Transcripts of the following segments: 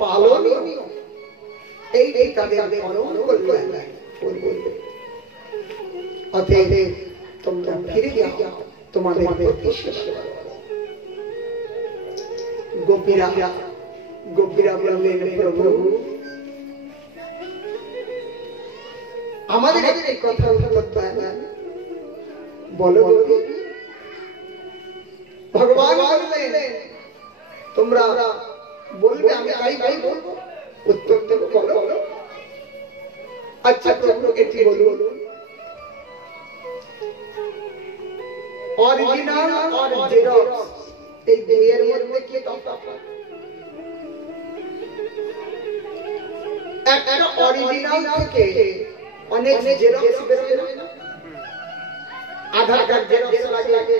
পালনীয় এই তাদের পরম কল্যাণ করবে। অতএব তোমরা ফিরে যাও তোমাদের প্রতি সেবা করো। গোপীরা বললেন, প্রভু আমাদের একটি কথা বলতে বলো। ভগবান বললেন, তোমরা বলবে আমি তাই বলবো, উত্তর দেব বলো। আচ্ছা প্রভু এটি বলুন, অরিজিনাল আর জেরক্স এই দুইয়ের মধ্যে কি তফাৎ? একটা অরিজিনাল থেকে অনেক জেরক্স বেরোয় না? আধার কার্ড জেরক্স লাগে,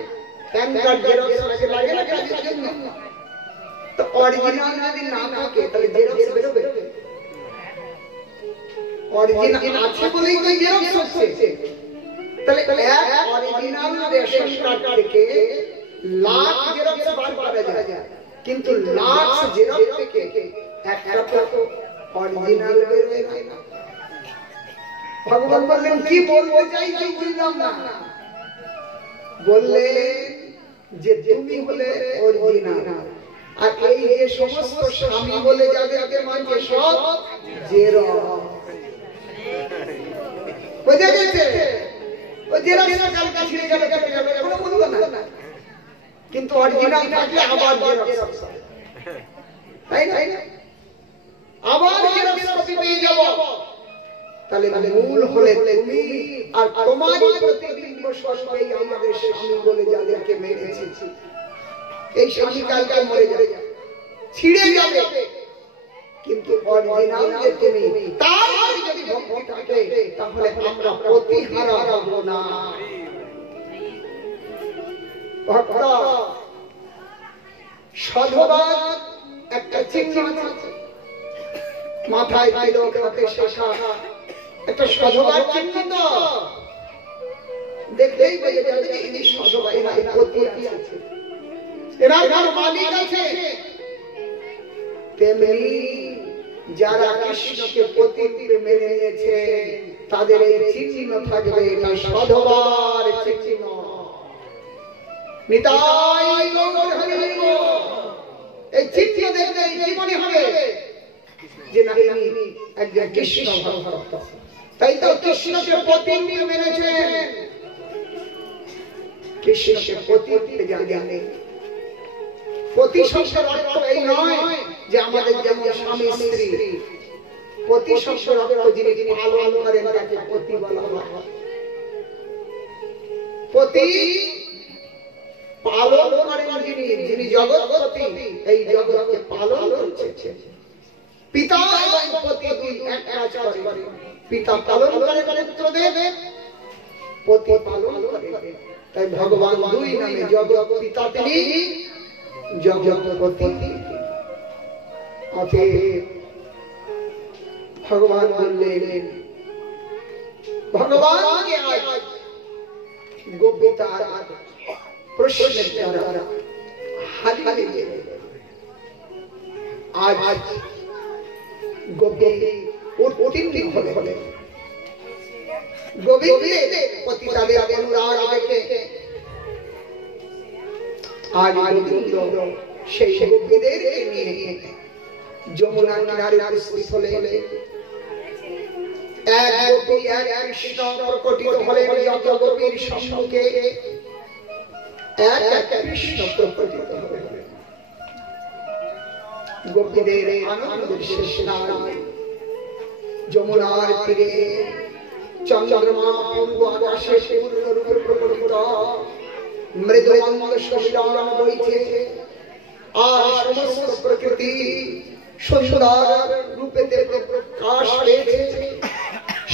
প্যান কার্ড জেরক্স লাগে না কাজের জন্য? তো অরিজিনাল যদি না থাকে তাহলে জেরক্স বেরোবে? অরিজিনাল আছে বলেই তো জেরক্স হচ্ছে। তাহলে এক অরিজিনাল রেশন কার্ড থেকে লাখ জেরক্স বার করা যায়, কিন্তু লাখ জেরক্স থেকে একটা তো অরিজিনাল বেরোয় না। ভগবান বললেন, কি বলতে চাইছো বুঝলাম না। বললেন যে তুমি হলে অরিজিনাল, আর এই যে সমস্ত স্বামী বলে যাদেরকে মানছে সব জেরক্স। বুঝে গেছে? ও জেরক্স কালকে ছিঁড়ে গেল, কেটে গেল, কোনো মূল্য না। কিন্তু অরিজিনাল থাকলে আবার জেরক্স, তাই না? আবার জেরক্স কপি পেয়ে যাব। তাহলে মূল হলে তুমি, আর তোমারই প্রতিবিম্ব স্বরূপেই আমাদের স্বামী বলে যাদেরকে মেরেছি, এই স্বামী কালকে মরে যাবে, ছিঁড়ে যাবে। কিন্তু অরিজিনাল যে তুমি, তার যদি ভক্তি থাকে তাহলে আমরা প্রতিহারা হব না। ভক্ত সধবাদ একটা চিহ্ন আছে, মাথায় তিলক, হাতে শাখা, একটা সধবার চিহ্ন। তো দেখলেই বোঝা যাবে যে ইনি সধবা, এনার পতি আছে, এনার মালিক আছে। তেমনি যারা কৃষ্ণকে পতি রূপে মেনে নিয়েছে তাদের এই চিহ্ন থাকবে, এটা সধবার চিহ্ন। নিতাই গৌর হরি বল। এই চিহ্ন দেখলে কি মনে হবে যে না ইনি একজন কৃষ্ণ ভক্ত। তাই তো কৃষ্ণকে পতি রূপে মেনেছেন। কৃষ্ণকে পতি রূপে জানে। পতি শব্দের অর্থ এই নয় যে আমাদের যেমন স্বামী স্ত্রী, পতি শব্দের অর্থ যিনি পালন করেন তাকে পতি বলা হয়। পতি পালন করেন যিনি জগৎপতি, এই জগৎকে পালন করছেন। পিতা এবং পতি দুই এক কাজ করে। পিতা পালন করে পুত্রদের, পতি পালন করে। তাই ভগবান দুই নামে, জগৎ পিতা তিনি, জগৎপতি। অতএব ভগবান বললেন, ভগবানকে আজ গোপিতার প্রশ্নের দ্বারা হারিয়ে আজ গোপী উত্তীর্ণ হলে গোবিন্দের প্রতি তাদের অনুরাগ দেখে আজ গোবিন্দ সেই গোপীদেরকে নিয়ে যমুনার কিনারে উপস্থিত হলে এক গোপী এক কৃষ্ণ প্রকটিত হলেন। যত গোপীর সম্মুখে এক এক কৃষ্ণ প্রকটিত হলেন। গোপীদের আনন্দের শেষ নাই। যমুনার তীরে চন্দ্রমা পূর্ব আকাশে পূর্ণরূপে প্রকটিত, মৃদুমন্দ শশীরান বইছে, আর সমস্ত প্রকৃতি সুন্দর রূপেতে প্রকাশ পেয়েছে।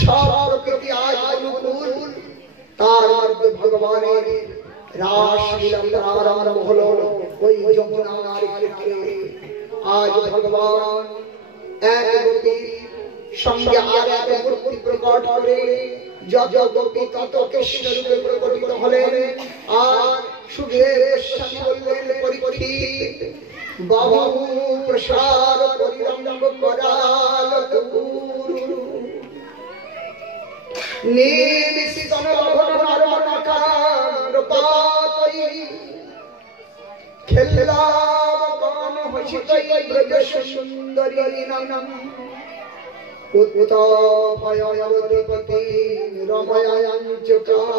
সব প্রকৃতি আজ অনুকূল। তার মধ্যে ভগবানের রাসলীলা আরম্ভ হলো ওই যমুনার তীরে। আজ ভগবান এক গোপীর সঙ্গে আর এক মূর্তি প্রকট করে যত গোপী তত কৃষ্ণ রূপে প্রকটিত হলেন। আর সুখদেব গোস্বামী বললেন, পরীক্ষিত বাহু প্রসার পরিরম্ভ নিবিস্তন লঘনার মনকার পাতই খেললাম গান হসিতই ব্রজ সুন্দরী নাম উত্তম ভয়বতীপতি রময়াঞ্চকার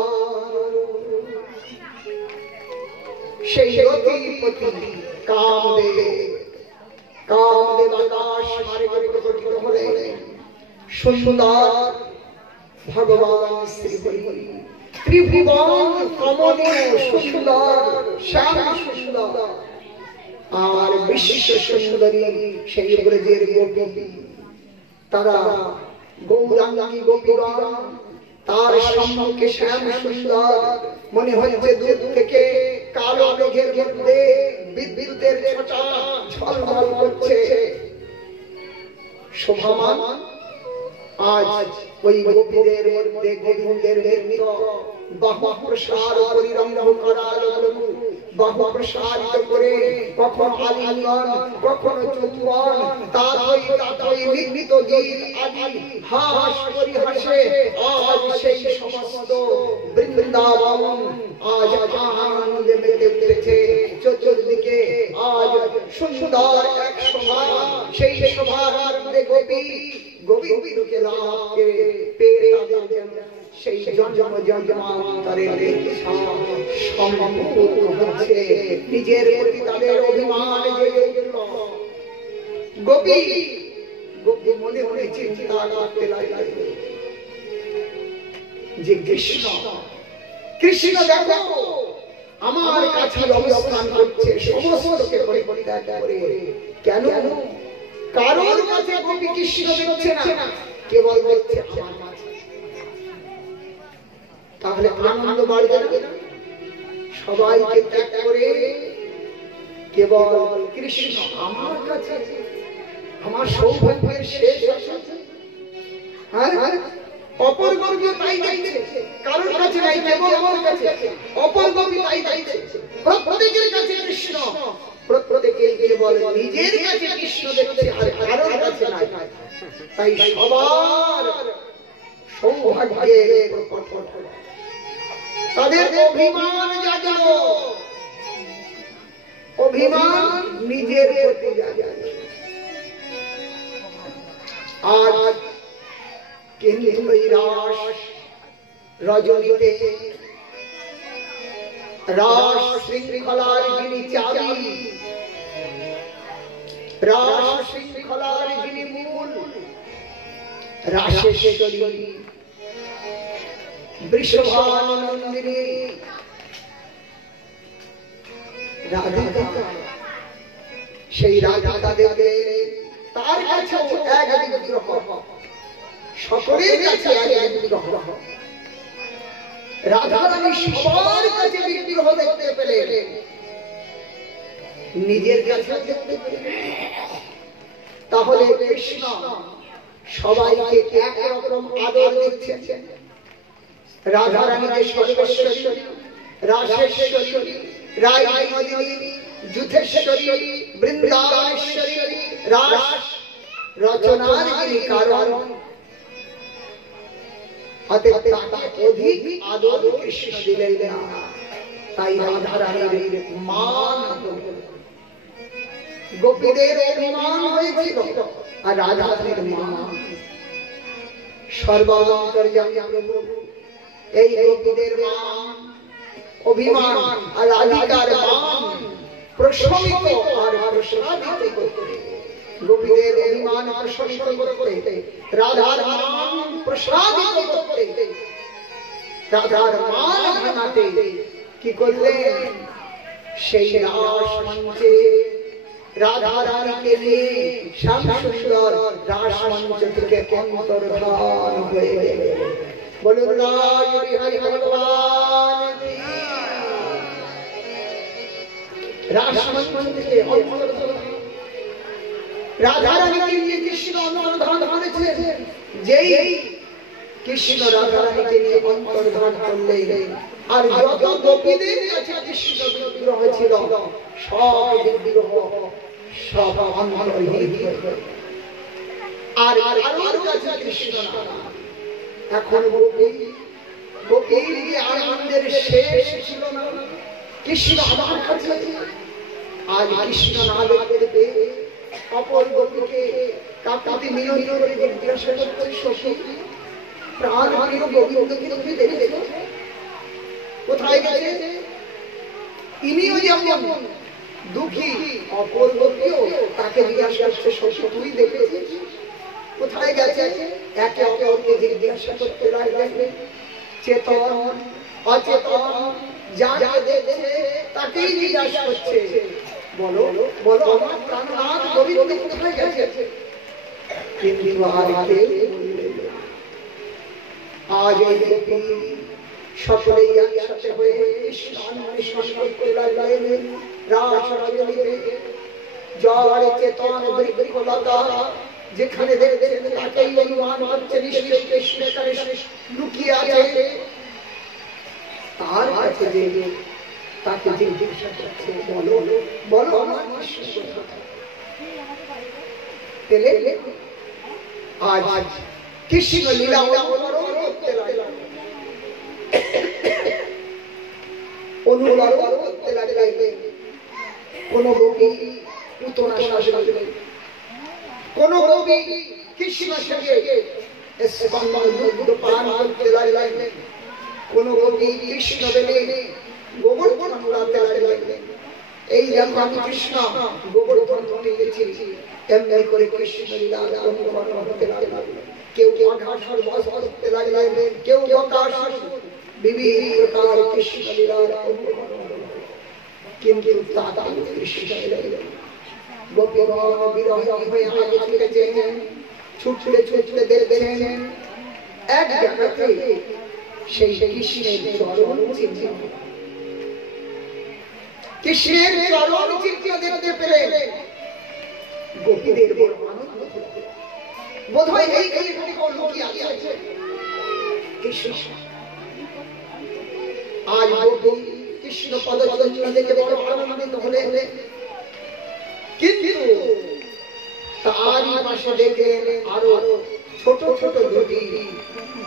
সেই রতিপতি কামদেব আকাশ মার্গে প্রকটিত হলেন সুন্দর ভগবান শ্রীহরি ত্রিভুবন কমনীয় সুন্দর শ্যাম সুন্দর আর বিশ্ব সুন্দরী সেই ব্রজের গোপী তারা গৌরাঙ্গী গোপীগণ তার সম্মুখে শ্যাম সুন্দর মনে হচ্ছে দূর থেকে কালো মেঘের মধ্যে বিদ্যুতের ছটা ঝলমল করছে শোভামান আজ ওই গোপীদের মধ্যে গোবিন্দের নির্মিত বাহু প্রসার পরিরম্ভ করার বাহু প্রসারিত করে কখনো আলিঙ্গন কখনো চুম্বন তাতই নির্মিত গীত আদি হাস পরিহাসে আজ সেই সমস্ত বৃন্দাবন আজ আনন্দে মেতে উঠেছে চতুর্দিকে আজ সুন্দর এক শোভা সেই শোভার মধ্যে গোবিন্দকে লাভকে পেয়ে তাদের সেই জন্ম জন্মান্তরের ইচ্ছা সম্পূর্ণ হচ্ছে নিজের প্রতি তাদের অভিমান জেগে উঠল গোপী মনে মনে চিন্তা করতে লাগলো যে কৃষ্ণ দেখো আমার কাছে অবস্থান করছে সমস্তকে পরিত্যাগ করে কেন কারোর কাছে গোপী কৃষ্ণ দেখছে না কেবল দেখছে আমার কাছে তাহলে আনন্দ বাড়বে না সবাইকে ত্যাগ করে কেবল কৃষ্ণ আমার কাছে আমার সৌভাগ্যের শেষ আছে হ্যাঁ অপর গোপী তাই দেখছে কারোর কাছে নাই কেবল আমার কাছে অপর গোপী তাই দেখছে প্রত্যেকের কাছে কৃষ্ণ প্রত্যেকে কেবল নিজের কাছে কৃষ্ণ দেখছে আর কারোর কাছে নাই তাই সবার সৌভাগ্যের প্রকট হলো তাদের অভিমান জাগালো অভিমান নিজের প্রতি জাগালো আজ কিন্তু এই রাস রজনীতে রাস শৃঙ্খলার যিনি চাবি রাস শৃঙ্খলার যিনি মূল রাসেশ্বরী বৃষভানন্দিনী রাধিকা সেই রাধিকা দেবে তার কাছে এক বিগ্রহ সকলের কাছে এক বিগ্রহ রাধারানী সবার কাছে বিগ্রহ দেখতে পেলেন নিজের কাছে দেখতে পেলেন তাহলে কৃষ্ণ সবাইকে একরকম আদর দিচ্ছেন রাধারানীকে সর্বেশ্বরী রাসেশ্বরী রায়মদিনী যুথেশ্বরী বৃন্দাবনেশ্বরী রাস রচনার যিনি কারণ অতএব তাকে অধিক আদর কৃষ্ণ দিলেন না তাই রাধারানীর মান গোপীদের অভিমান হয়েছিল আর রাধারানীর মান সর্বান্তর্যামী প্রভু এই গোপীদের মান অভিমান আর রাধিকার মান প্রশমিত আর প্রসাদিত করতে গোপীদের অভিমান প্রশমিত করতে রাধার মান প্রসাদিত করতে রাধার মান ভাঙাতে কি করলেন সেই রাস মঞ্চে রাধা রানীকে নিয়ে শ্যাম সুন্দর রাস মঞ্চ থেকে অন্তর্ধান হয়ে গেলেন বলুন হরি ভগবান রাস মঞ্চ থেকে অন্তর্ধান রাধা রানীকে নিয়ে কৃষ্ণ অন্তর্ধান হয়েছে যেই কৃষ্ণ রাধা রানীকে নিয়ে অন্তর্ধান করলেন আর যত গোপীদের কাছে কৃষ্ণ বিগ্রহ ছিল সব বিগ্রহ সব অন্তর্হিত আর কারোর কাছে কৃষ্ণ এখন গোপীর যে আনন্দের শেষ ছিল না, কৃষ্ণ আমার কাছে আজ কৃষ্ণ না দেখতে পেয়ে অপর গোপীকে কাকুতি মিনতি করে জিজ্ঞাসা করছে, সখী প্রাণ প্রিয় গোবিন্দকে তুমি দেখেছো? কোথায় গেছে? ইনিও যেমন দুঃখী, অপর গোপীও তাকে জিজ্ঞাসা করছে, সখী তুই দেখেছিস? কোথায় গেছে? একে অপরকে জিজ্ঞাসা করতে লাগলেন। চেতন অচেতন যাকে দেখছে তাকেই জিজ্ঞাসা করছে, বলো বলো আমার প্রাণনাথ গোবিন্দ কোথায় গেছে? কিন্তু আর কেউ বললেন না। আজ এই গোপী সকলেই একসাথে হয়ে কৃষ্ণ অন্বেষণ করতে লাগলেন। রাস রজনীতে জল চেতন বৃক্ষলতা যেখানে দেখছেন তাকেই অনুমান করছে নিশ্চয়ই কৃষ্ণ এখানে লুকিয়ে আছে। তার কাছে যে তাকে জিজ্ঞাসা করছে, বলো বলো আমার কৃষ্ণ কোথায়? পেলে আজ কৃষ্ণ লীলা অনুকরণ করতে লাগলেন, অনুকরণ করতে লাগলেন। কোন গোপী পুতনা সাজলেন, কোন গোপী কৃষ্ণ সেজে স্কন্দন দুগ্ধ পান করতে লাগলেন, কোন গোপী কৃষ্ণ বেলে গোবর্ধন উড়াতে লাগলেন। এই দেখো আমি কৃষ্ণ গোবর্ধন তুলেছি, এমনি করে কৃষ্ণ লীলা অনুকরণ করতে লাগলেন। কেউ আকাশের বস করতে লাগলেন, কেউ আকাশ বিভিন্ন প্রকার কৃষ্ণ লীলার অনুকরণ। কিন্তু তারা কৃষ্ণ এলেন। গোপীগণ বিরহী হয়ে আগে ছুটেছেন, ছুটলে ছুটলে দেখছেন এক জায়গাতে সেই কৃষ্ণের চরণ চিহ্ন, কৃষ্ণের চরণ চিহ্ন দেখতে পেলেন। গোপীদের বড় আনন্দ হলো, বোধহয় এইখানে কোথাও লুকিয়ে আছে কৃষ্ণ। আজ গোপী কৃষ্ণ পদচিহ্ন দেখে বড় আনন্দিত হলেন। কিন্তু তারই পাশে দেখলেন আরো ছোট ছোট দুটি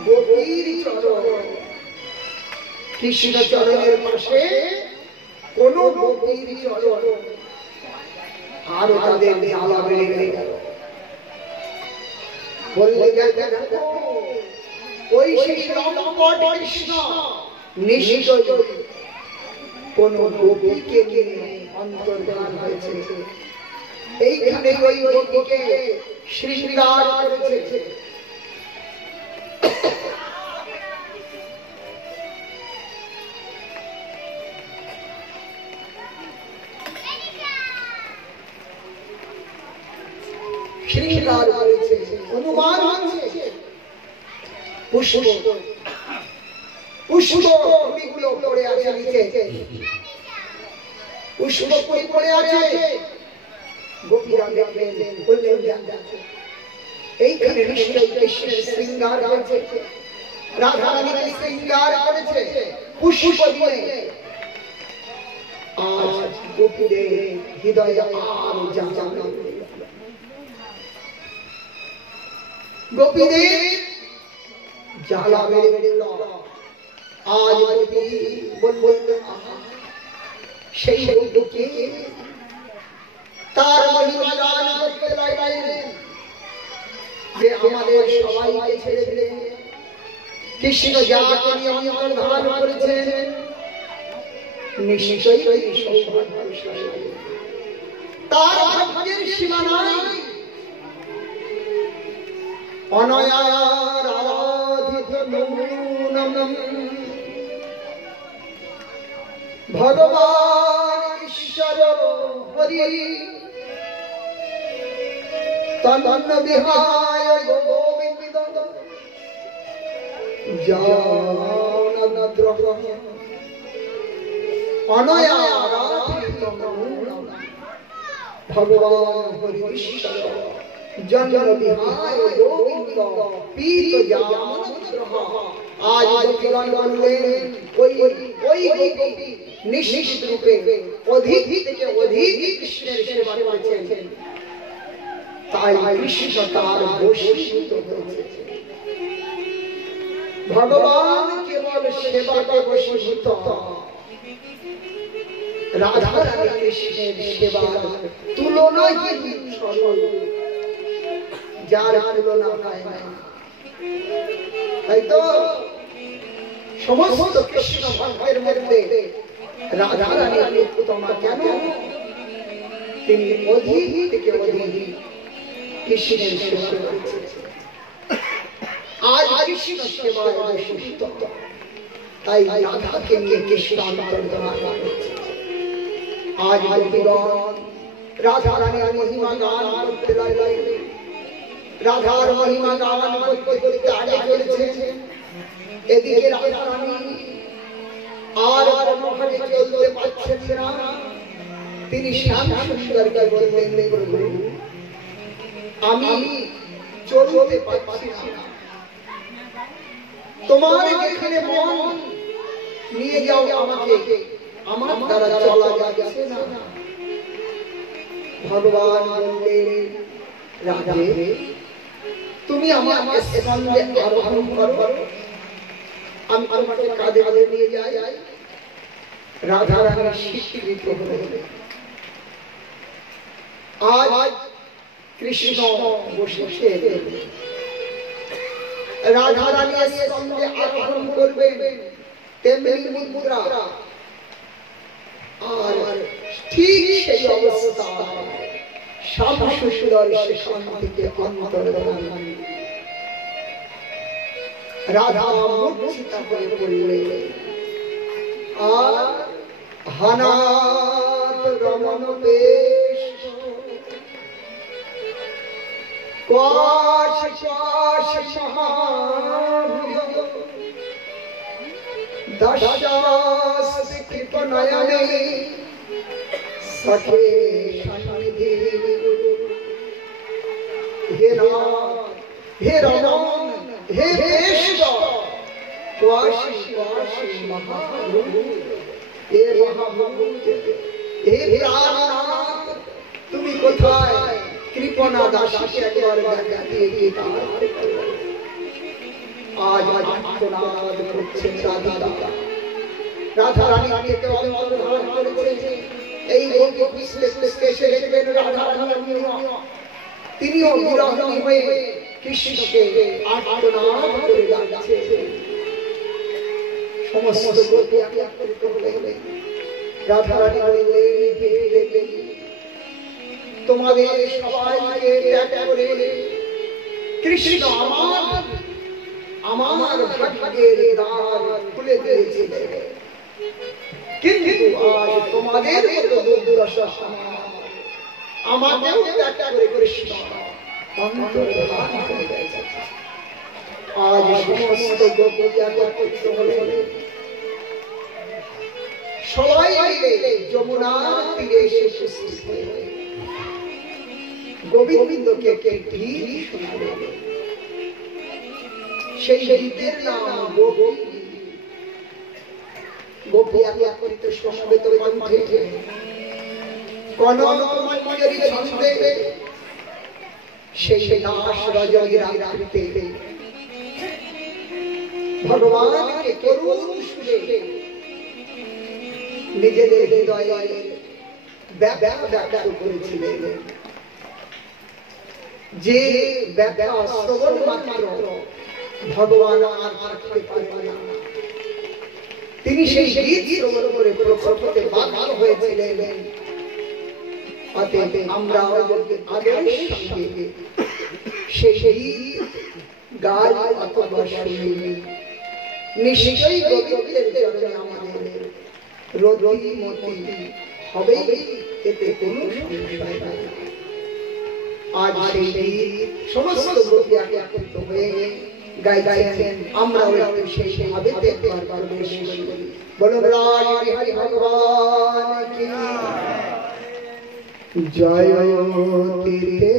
গোপীর চরণ। কৃষ্ণ চরণের পাশে কোন গোপীর চরণ, আরো তাদের জ্বালা বেড়ে গেল। বললে দেখো ওই সেই লম্পট কৃষ্ণ নিশ্চয় কোন গোপীকে নিয়ে অন্তর্ধান হয়েছে। এইখানে ওই গোপীকে শৃঙ্গার করেছে। শৃঙ্গার করেছে, অনুমান হচ্ছে পুষ্প পুষ্পগুলো পড়ে আছে নিচে, পুষ্প পড়ে আছে। গোপীরা দেখলেন, বললেন এইখানে নিশ্চয়ই কৃষ্ণের শৃঙ্গার করেছে, রাধা রানীকে শৃঙ্গার করেছে পুষ্প দিয়ে। আজ গোপীদের হৃদয়ে আর জ্বালা, গোপীদের জ্বালা বেড়ে গেল। আজ গোপী বললেন সেই গোপীকে তার মহিমা গান করতে লাগলেন যে আমাদের সবাইকে ছেড়ে দিলেন, কৃষ্ণ যাকে নিয়ে অন্তর্ধান করেছেন নিশ্চয়ই সৌভাগ্যশালী, তার ভাগ্যের সীমা নাই। অনয়ার আরাধিত নমুনম ভগবান ঈশ্বর হরি তন্ন বিহায় গোবিন্দ জানদ্রহ। অনয়ার আরাধিত নমুনম ভগবান হরি ঈশ্বর জন্ম বিহায় গোবিন্দ পীত জানদ্রহ। আজ গোপীগণ বললেন ওই গোপী নিশ্চিত রূপে অধিক থেকে অধিক কৃষ্ণের সেবা করেছেন, তাই কৃষ্ণ তার বশীভূত হয়েছে। ভগবান কেবল সেবাতে বশীভূত। রাধা রানী কৃষ্ণের সেবার তুলনাহীন সরল, যার তুলনা হয় না। তাই তো সমস্ত কৃষ্ণ ভক্তের মধ্যে রাধা রানী উত্তমা। কেন? তিনি অধিক থেকে অধিক কৃষ্ণের সেবা করেছেন। আজ কৃষ্ণ সেবায় বশীভূত, তাই রাধাকে নিয়ে কৃষ্ণ অন্তর্ধান করেছে। আজ গোপীগণ রাধা রানীর মহিমা গান করতে লাগলেন। রাধার মহিমা গান করতে করতে আগে চলেছে। এদিকে রাধা রানী আর কোনোভাবে চলতে পারছেন না। তিনি শ্যাম সুন্দরকে বললেন, প্রভু আমি চলতে পারছি না, তোমার যেখানে মন নিয়ে যাও আমাকে, আমার দ্বারা চলা যাচ্ছে না। ভগবান বললেন, রাধে তুমি আমার স্কন্ধে আরোহণ করো, আমি তোমাকে কাঁধে কাঁধে নিয়ে যাই। রাধা রানী স্বীকৃত হলেন। আজ কৃষ্ণ বসে রাধা রানীর স্কন্ধে আরোহণ করবেন, তেমনি মুদ্রা। আর ঠিক সেই অবস্থা শ্যাম সুন্দর সেখান থেকে অন্তর্ধান। রাধা মূর্ছিতা হয়ে পড়লেন। আর হানাত রমণ বেশ কাশ কাশ মহাভুজ দশাস কৃপনয়নে সখে সন্নিধি। হে নাথ, হে রমণ, হে বেশ কাশী কাশী মহাভুজ, হে মহাভুজ, হে প্রাণনাথ, তুমি কোথায়? কৃপনা দাসীকে একবার দেখা দিয়ে আজ আত্মনাদ করছেন রাধিকা। রাধা রানী থেকে অন্তর্ধান করেছে। এই লোকে খুঁজতে খুঁজতে এসে দেখবেন রাধা রানী তিনিও বিরহিণী হয়ে কৃষ্ণকে আত্মনাদ করে ডাকছে। সমস্ত গোপী একত্রিত হলেন। রাধা রানী বললেন, হে দেবী, তোমাদের সবাইকে ত্যাগ করে কৃষ্ণ আমার ভাগ্যের দ্বার খুলে দিয়েছিলেন, কিন্তু আজ তোমাদের মতো দুর্দশা আমাকেও ত্যাগ করে কৃষ্ণ অন্তর্ধান করে গেছে। আজ সমস্ত গোপী একত্রিত হলেন। সবাই মিলে যমুনার তীরে এসে উপস্থিত হলেন। গোবিন্দকে একটি গীত শোনালেন। সেই গীতের নাম গোপী। গোপী একত্রিত সমবেত কণ্ঠে কনক মঞ্জরি ছন্দে সেই দাস রজনীর রাত্রিতে ভগবানকে করুণ সুরে নিজেদের হৃদয়ে ব্যক্ত করেছিলেন। যে ব্যথা শ্রবণ মাত্র ভগবান আর থাকতে পারেন না, তিনি সেই গীত শ্রবণ করে প্রকটতে বাধ্য হয়েছিলেন। অতএব আমরা আদরের সঙ্গে সেই গীত গাই অথবা শুনি, নিশ্চয়ই গোবিন্দের চরণে আমাদের রতিমতি হবে, এতে কোনো সংশয় নাই। আজ সেই গীত সমস্ত গোপী একত্রিত হয়ে গাইছেন। আমরাও সেই ভাবেতে একবার প্রবেশ করি। বলো রাজ বিহারী ভগবান কি জয়। তীরে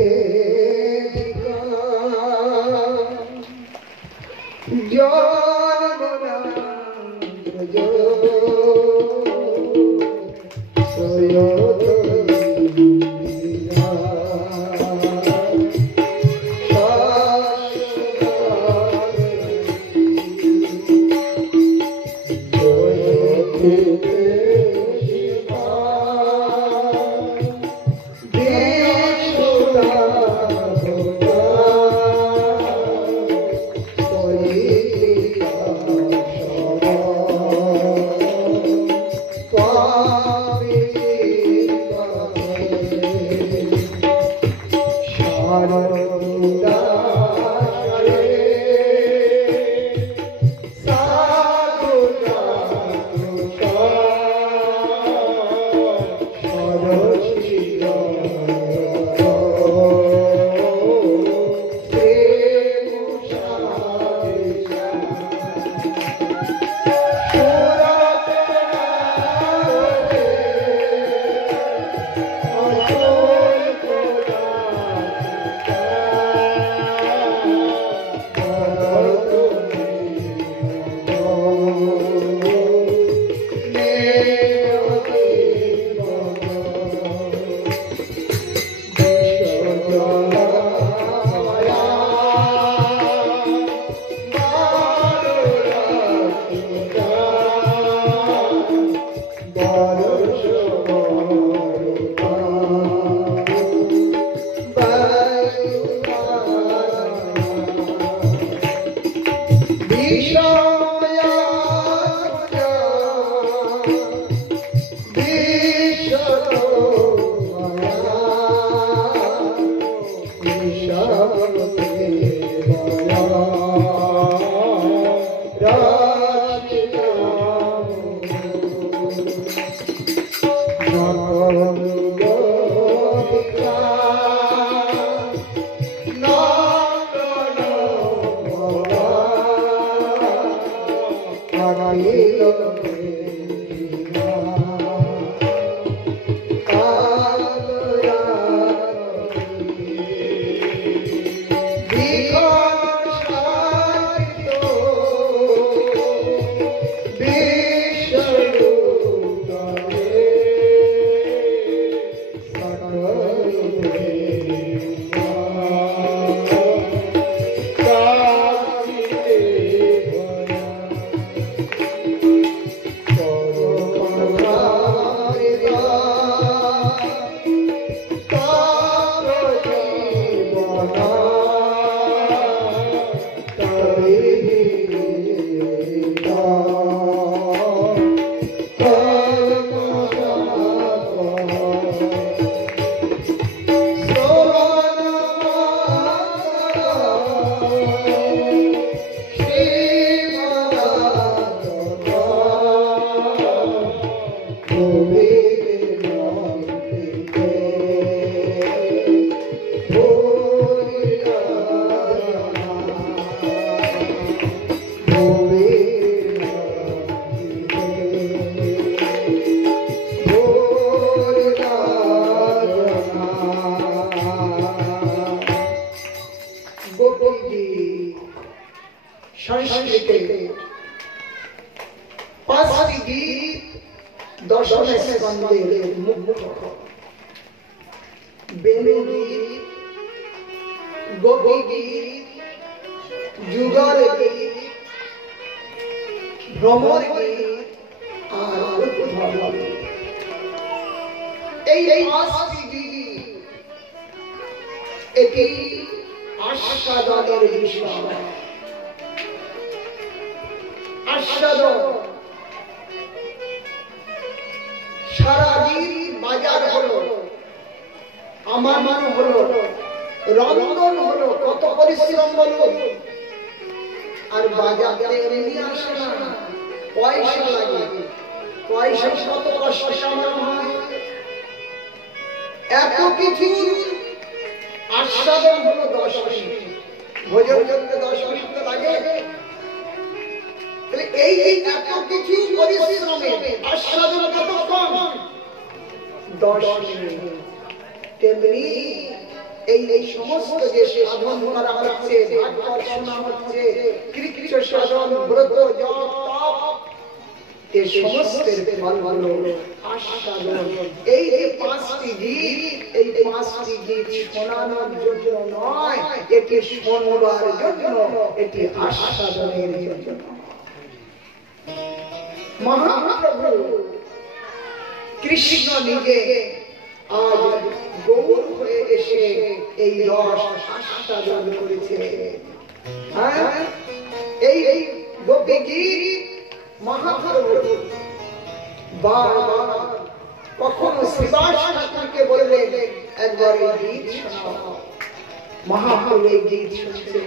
মহাপ্রভু এই গীত শুনছে।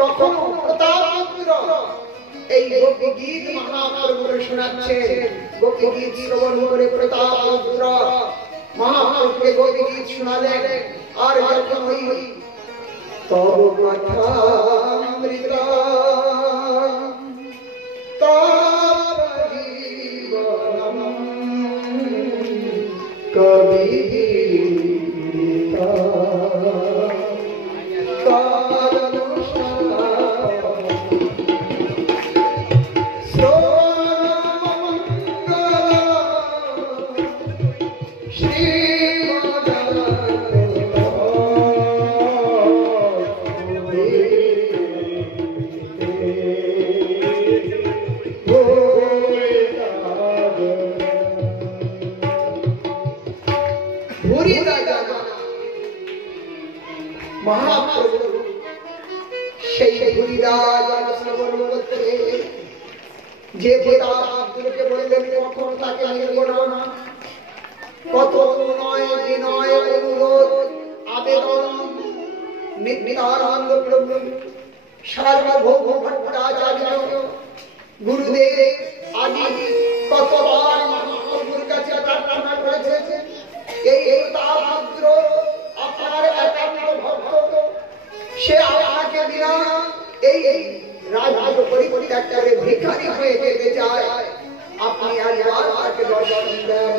কখনো প্রতাপপুত্র এই গোপী গীত মহাপ্রভুকে শোনাচ্ছেন। গোপী গীত শ্রবণ করে প্রতাপপুত্র মহাপ্রভুকে গোপী গীত শোনালেন। আর যখন ওই তব কথামৃত তব জীবনম কবিতা মহাপ্রভু সেই ভুরিদাস শ্রবণ করতে যে প্রতাপকে বললেন কখন তাকে নিব না, কত নয় বিনয় অনুরোধ আবেদন নিত্যানন্দ প্রভু সার্বভৌম ভট্টাচার্য গুরুদেব আদি কতবার মহাপ্রভুর কাছে প্রার্থনা করেছে। এই প্রতাপপুত্র আপনার একান্ত ভক্ত, সে আপনাকে বিনা এই রাজ্য পরিত্যাগ করে ভিখারি হয়ে যেতে চায়। আপনি একবার তাকে দর্শন দেন।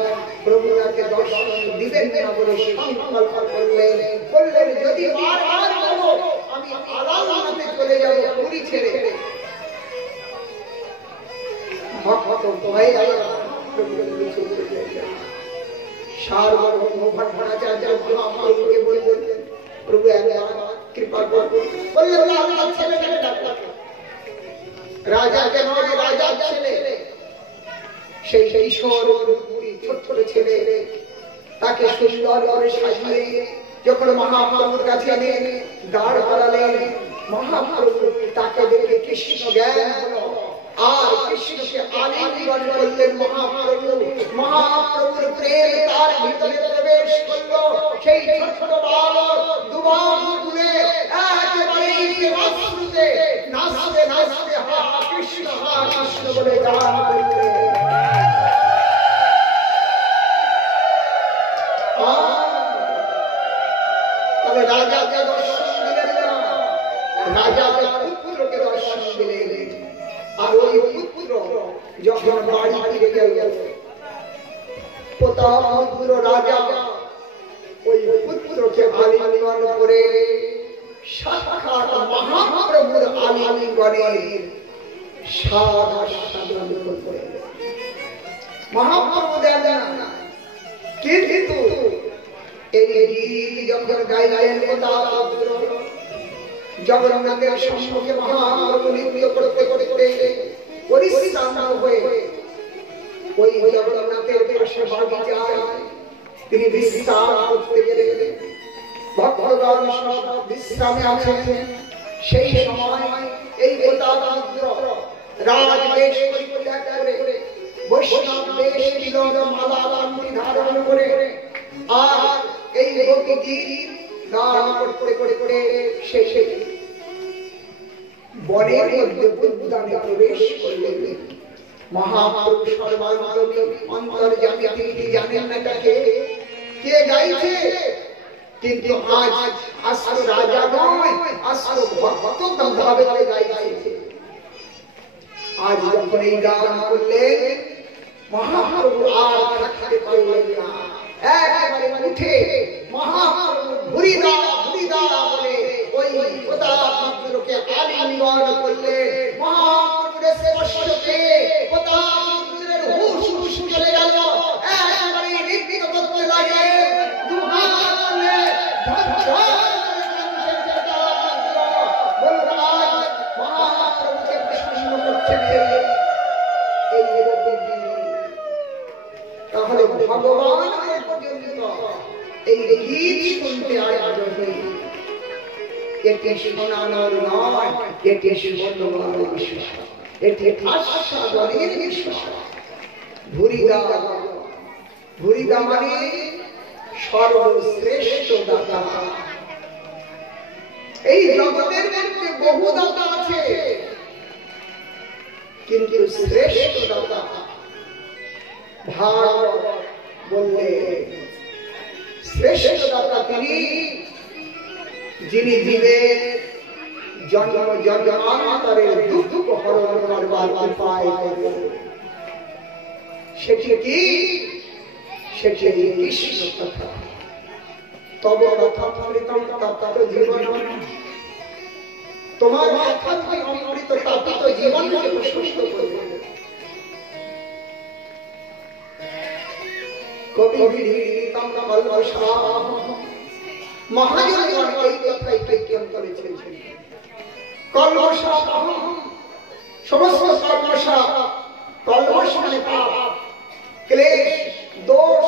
প্রভু তাকে দর্শন দিবেন না বলে সংকল্প করলেন। বললেন যদি বারবার বলো আমি আলাদাতে চলে যাব পুরী ছেড়ে। ভক্ত ভয় সার্বভৌম ভট্টাচার্য মহাপ্রভুকে বললেন প্রভু একবার কৃপা করুন। বললেন আপনার ছেলেটাকে ডাকুন। রাজাকে নয়, রাজার ছেলে, সেই কিশোর ছোট ছোট ছেলে, তাকে সুন্দর করে সাজিয়ে যখন মহাপ্রভুর কাছে এনে দাঁড় করালেন, মহাপ্রভু তাকে দেখে কৃষ্ণ জ্ঞান হলো আর কৃষ্ণকে আলিঙ্গন করলেন। মহাপ্রভুর প্রেম তার ভিতরে প্রবেশ করলো। সেই ছোট বালক দুবাম তুলে একেবারে অশ্রুতে নাচতে নাচতে হা কৃষ্ণ বলে গান করলেন। তবে রাজাকে দর্শন দিলেন না, রাজা পুত্রকে দর্শন দিলেন। আর ওই পুত্র যখন বাড়ি ফিরে গেল, প্রতাপপুত্র রাজা ওই পুত্রকে আলিঙ্গন করে সাক্ষাৎ মহাপ্রভুর আলিঙ্গনের স্বাদ আস্বাদন করলেন। মহাপ্রভু দেন না, কিন্তু এই গীত যখন গাইলেন প্রতাপপুত্র জগন্নাথের সম্মুখে মহাপ্রভু নৃত্য করতে করতে পরিশ্রান্ত হয়ে ওই জগন্নাথের পাশে বাগিচায় তিনি বিশ্রাম করতে গেলেন। ভক্তগণ সব বিশ্রামে আছেন। সেই সময় এই প্রতাপপুত্র রাজবেশ পরিত্যাগ করে বৈষ্ণব বেশ নিল, মালা কান্তি ধারণ করে আর এই গোপী গীত গান করতে করতে সেই বনের মধ্যে উদ্যানে প্রবেশ করলেন। মহাপ্রভু সর্বান্তর্যামী অন্তর্যামী, তিনি জানেন না তাকে কে গাইছে, কিন্তু আজ আসল রাজা নয়, আসল ভক্ত ভাবে গাইছে। আজ যখন এই গান করলেন, মহাপ্রভু আর থাকতে পারলেন না। একেবারে উঠে মহাপ্রভু ভুরিদা ভুরিদা বলে ওই প্রতাপপুত্রকে আলিঙ্গন করলেন। মহাপ্রভুর স্পর্শে প্রতাপপুত্রের হুঁশ হুঁশ চলে গেল। একেবারে নৃত্য করতে লাগে, দুহাত তুলে মহাপ্রভুকে প্রসন্ন করছেন। তাহলে ভগবান এই গীত শুনতে আয়োজন হয়েছে। এটি শোনানোর নয়, এটি শোনানোর বিশ্বাস, এটি আস্বাদনের বিশ্বাস। ভুরিদা, ভুরিদা মানে সর্বশ্রেষ্ঠ দাতা। এই জগতের মধ্যে বহু দাতা আছে, কিন্তু শ্রেষ্ঠ দাতা ভাগবত বললে শ্রেষ্ঠ দাতা তিনি, যিনি জীবের জন্ম জন্মান্তরের দুঃখ হরণ করবার উপায় করেন। সেটি কি? সেটি কৃষ্ণ কথা। তব কথা অমৃতম তপ্ত জীবন, তোমার কথা অমৃত তপ্ত জীবনকে প্রশস্ত করবে। কবি বিড়িতম কল্পসা মহাজনগণ এই কথাই কীর্তন করেছেন। কল্পসা সমস্ত কল্পসা, কল্পস মানে পাপ, ক্লেশ, দোষ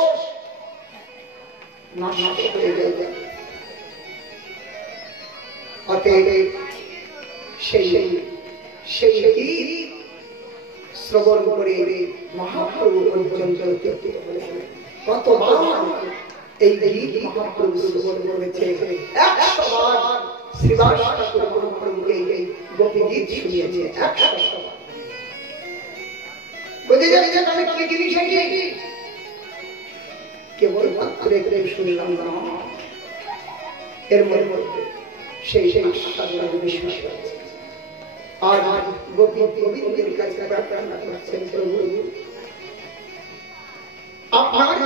নষ্ট হয়ে যাবে। অতএব সেই গীত শ্রবণ করে মহাপ্রভু পর্যন্ত কতবার এই গীত মহাপ্রভু শ্রবণ করেছে? 100 বার শ্রীবাস ঠাকুর মহাপ্রভুকে এই গোপী গীত শুনিয়েছে। 100 বার। বুঝে যাচ্ছেন আমি কি জিনিস? কেবল মাত্র একটু শুনলাম না, এর মধ্যে সেই সাধারণ বিশ্বাস আছে। আর গোবিন্দের কাছে প্রার্থনা করছেন, প্রভু আপনার